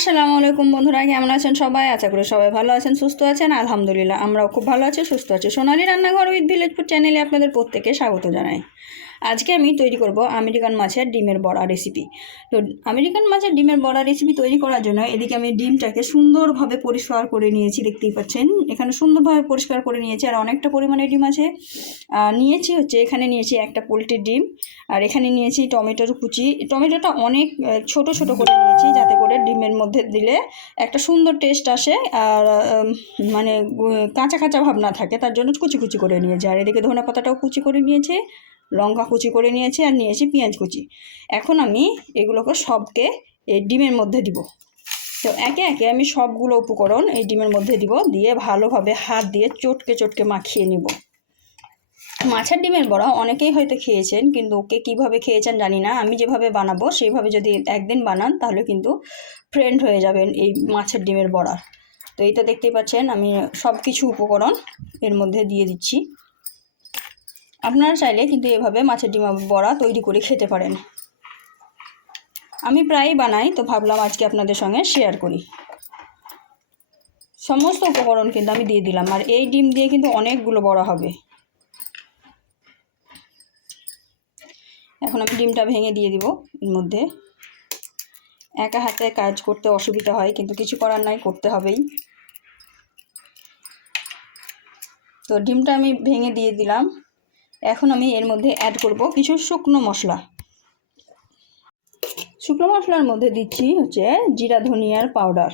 আসসালামু আলাইকুম বন্ধুরা, কেমন আছেন সবাই? আশা করি সবাই ভালো আছেন, সুস্থ আছেন। আলহামদুলিল্লাহ আমরাও খুব ভালো আছি, সুস্থ আছি। সোনালী রান্নাঘর উইথ ভিলেজ ফুড চ্যানেলে আপনাদের প্রত্যেককে স্বাগত জানাই। আজকে আমি তৈরি করব আমেরিকান মাছের ডিমের বড়া রেসিপি। তো আমেরিকান মাছের ডিমের বড়া রেসিপি তৈরি করার জন্য এদিকে আমি ডিমটাকে সুন্দরভাবে পরিষ্কার করে নিয়েছি, দেখতেই পাচ্ছেন এখানে সুন্দরভাবে পরিষ্কার করে নিয়েছি। আর অনেকটা পরিমাণে ডিম আছে। নিয়েছি এখানে নিয়েছি একটা পোলট্রির ডিম, আর এখানে নিয়েছি টমেটোর কুচি। টমেটোটা অনেক ছোট ছোট করে নিয়েছি যাতে করে ডিমের মধ্যে দিলে একটা সুন্দর টেস্ট আসে, আর মানে কাঁচা কাঁচা ভাব না থাকে, তার জন্য কুচি কুচি করে নিয়েছি। আর এদিকে ধনে পাতাটাও কুচি করে নিয়েছি, লঙ্কা কুচি করে নিয়েছি, আর নিয়েছি পেঁয়াজ কুচি। এখন আমি এগুলোকে সবকে এই ডিমের মধ্যে দিব। তো একে একে আমি সবগুলো উপকরণ এই ডিমের মধ্যে দিব, দিয়ে ভালোভাবে হাত দিয়ে চটকে চটকে মাখিয়ে নিব। মাছের ডিমের বড়া অনেকেই হয়তো খেয়েছেন, কিন্তু ওকে কীভাবে খেয়েছেন জানি না। আমি যেভাবে বানাবো সেইভাবে যদি একদিন বানান তাহলে কিন্তু ফ্রেন্ড হয়ে যাবেন এই মাছের ডিমের বড়া। তো এইটা দেখতেই পাচ্ছেন আমি সব কিছু উপকরণ এর মধ্যে দিয়ে দিচ্ছি। আপনারা চাইলে কিন্তু এভাবে মাছের ডিমের বড়া তৈরি করে খেতে পারেন। আমি প্রায়ই বানাই, তো ভাবলাম আজকে আপনাদের সঙ্গে শেয়ার করি। সমস্ত উপকরণ কিন্তু আমি দিয়ে দিলাম, আর এই ডিম দিয়ে কিন্তু অনেকগুলো বড়া হবে। এখন আমি ডিমটা ভেঙে দিয়ে দিব এর মধ্যে। একা হাতে কাজ করতে অসুবিধা হয়, কিন্তু কিছু করার নাই, করতে হবেই। তো ডিমটা আমি ভেঙে দিয়ে দিলাম। এখন আমি এর মধ্যে অ্যাড করব কিছু শুকনো মশলা। শুকনো মশলার মধ্যে দিচ্ছি জিরা ধনিয়ার পাউডার।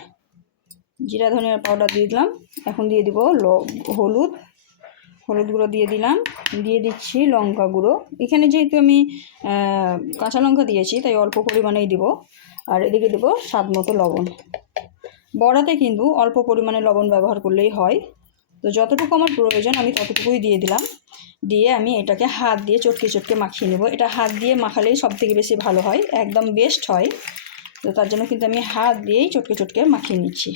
জিরা ধনিয়ার পাউডার দিয়ে দিলাম। এখন দিয়ে দিব হলুদ গুঁড়ো দিয়ে দিলাম। দিয়ে দিচ্ছি লঙ্কা গুঁড়ো। এখানে যেহেতু আমি কাঁচা লঙ্কা দিয়েছি তাই অল্প পরিমাণেই দিব। আর এদিকে দেবো স্বাদ মতো লবণ। বড়াতে কিন্তু অল্প পরিমাণে লবণ ব্যবহার করলেই হয়। তো যতটুকু আমার প্রয়োজন আমি ততটুকুই দিয়ে দিলাম। দিয়ে আমি এটাকে হাত দিয়ে চটকে চটকে মাখিয়ে নেব। এটা হাত দিয়ে মাখালেই সবথেকে বেশি ভালো হয়, একদম বেস্ট হয়। তো তার জন্য কিন্তু আমি হাত দিয়েই চটকে চটকে মাখিয়ে নিচ্ছি।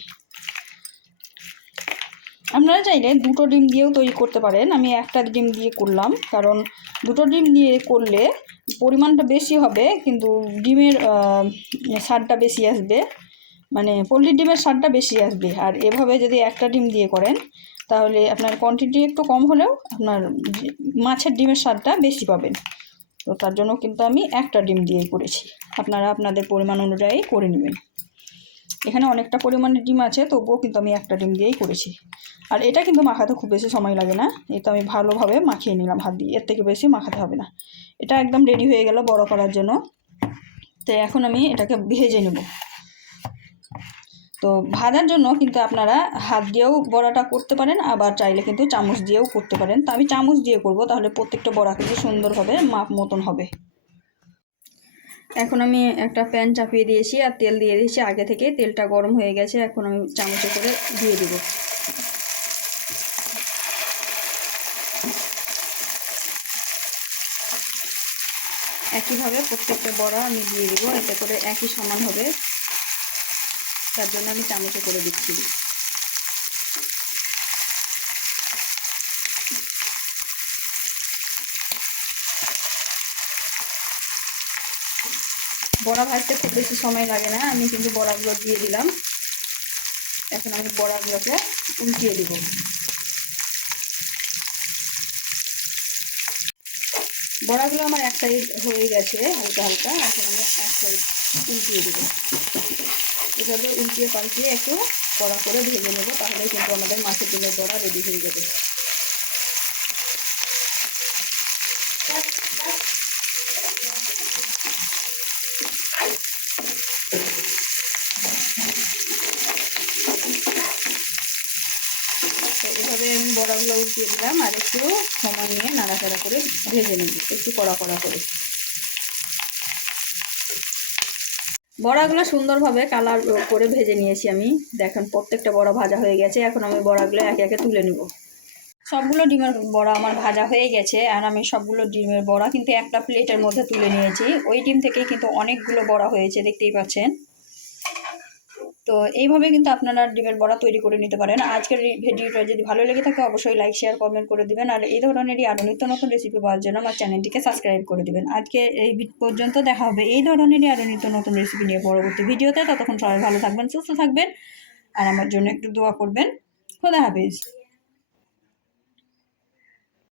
আপনারা চাইলে দুটো ডিম দিয়েও তৈরি করতে পারেন। আমি একটা ডিম দিয়ে করলাম, কারণ দুটো ডিম দিয়ে করলে পরিমাণটা বেশি হবে, কিন্তু ডিমের স্বাদটা বেশি আসবে, মানে পোলট্রির ডিমের স্বাদটা বেশি আসবে। আর এভাবে যদি একটা ডিম দিয়ে করেন তাহলে আপনার কোয়ান্টিটি একটু কম হলেও আপনার মাছের ডিমের স্বাদটা বেশি পাবেন। তো তার জন্য কিন্তু আমি একটা ডিম দিয়েই করেছি। আপনারা আপনাদের পরিমাণ অনুযায়ী করে নেবেন। এখানে অনেকটা পরিমাণে ডিম আছে, তবুও কিন্তু আমি একটা ডিম দিয়েই করেছি। আর এটা কিন্তু মাখাতে খুব বেশি সময় লাগে না। এটা আমি ভালোভাবে মাখিয়ে নিলাম হাত দিয়ে, এর থেকে বেশি মাখাতে হবে না। এটা একদম রেডি হয়ে গেল বড় করার জন্য। তো এখন আমি এটাকে ভেজে নেব। তো ভাজার জন্য কিন্তু আপনারা হাত দিয়েও বড়াটা করতে পারেন, আবার চাইলে কিন্তু চামচ দিয়েও করতে পারেন। তো আমি চামচ দিয়ে করব, তাহলে প্রত্যেকটা বড়া কিন্তু সুন্দরভাবে মাপ মতন হবে। এখন আমি একটা প্যান চাপিয়ে দিয়েছি আর তেল দিয়ে দিয়েছি আগে থেকে। তেলটা গরম হয়ে গেছে, এখন আমি চামচে করে দিয়ে দিব। একইভাবে প্রত্যেকটা বড়া আমি দিয়ে দিব, এতে করে একই সমান হবে, তার জন্য আমি চামচে করে দিচ্ছি। বড়া ভাজতে খুব বেশি সময় লাগে না, আমি কিন্তু বড়াগুলো দিয়ে দিলাম। এখন আমি বড়াগুলোকে উল্টিয়ে দিব। বড়াগুলো আমার এক সাইড হয়ে গেছে হালকা হালকা, এখন আমি এক সাইড উল্টিয়ে দেবো। এভাবে উল্টিয়ে পাল্টিয়ে একটু কড়া করে ভেজে নেবো, তাহলে কিন্তু আমাদের মাছের ডিমের বড়া রেডি হয়ে যাবে। তো এভাবে আমি বড়াগুলো উল্টিয়ে দিলাম, আর একটু সময় নিয়ে নাড়াচাড়া করে ভেজে নেব, একটু কড়া কড়া করে। বড়াগুলো সুন্দরভাবে কালার করে ভেজে নিয়েছি আমি। দেখেন প্রত্যেকটা বড়া ভাজা হয়ে গেছে। এখন আমি বড়াগুলো একে একে তুলে নেব। সবগুলো ডিমের বড়া আমার ভাজা হয়ে গেছে, আর আমি সবগুলো ডিমের বড়া কিন্তু একটা প্লেটের মধ্যে তুলে নিয়েছি। ওই ডিম থেকেই কিন্তু অনেকগুলো বড়া হয়েছে, দেখতেই পাচ্ছেন। তো এইভাবে কিন্তু আপনারা ডিমের বড়া তৈরি করে নিতে পারেন। আজকের এই ভিডিওটা যদি ভালো লেগে থাকে অবশ্যই লাইক শেয়ার কমেন্ট করে দিবেন, আর এই ধরনেরই আরও নিত্য নতুন রেসিপি পাওয়ার জন্য আমার চ্যানেলটিকে সাবস্ক্রাইব করে দিবেন। আজকে এই পর্যন্ত, দেখা হবে এই ধরনেরই আরও নিত্য নতুন রেসিপি নিয়ে পরবর্তী ভিডিওতে। ততক্ষণ সবাই ভালো থাকবেন, সুস্থ থাকবেন, আর আমার জন্য একটু দোয়া করবেন। খোদা হাফিজ।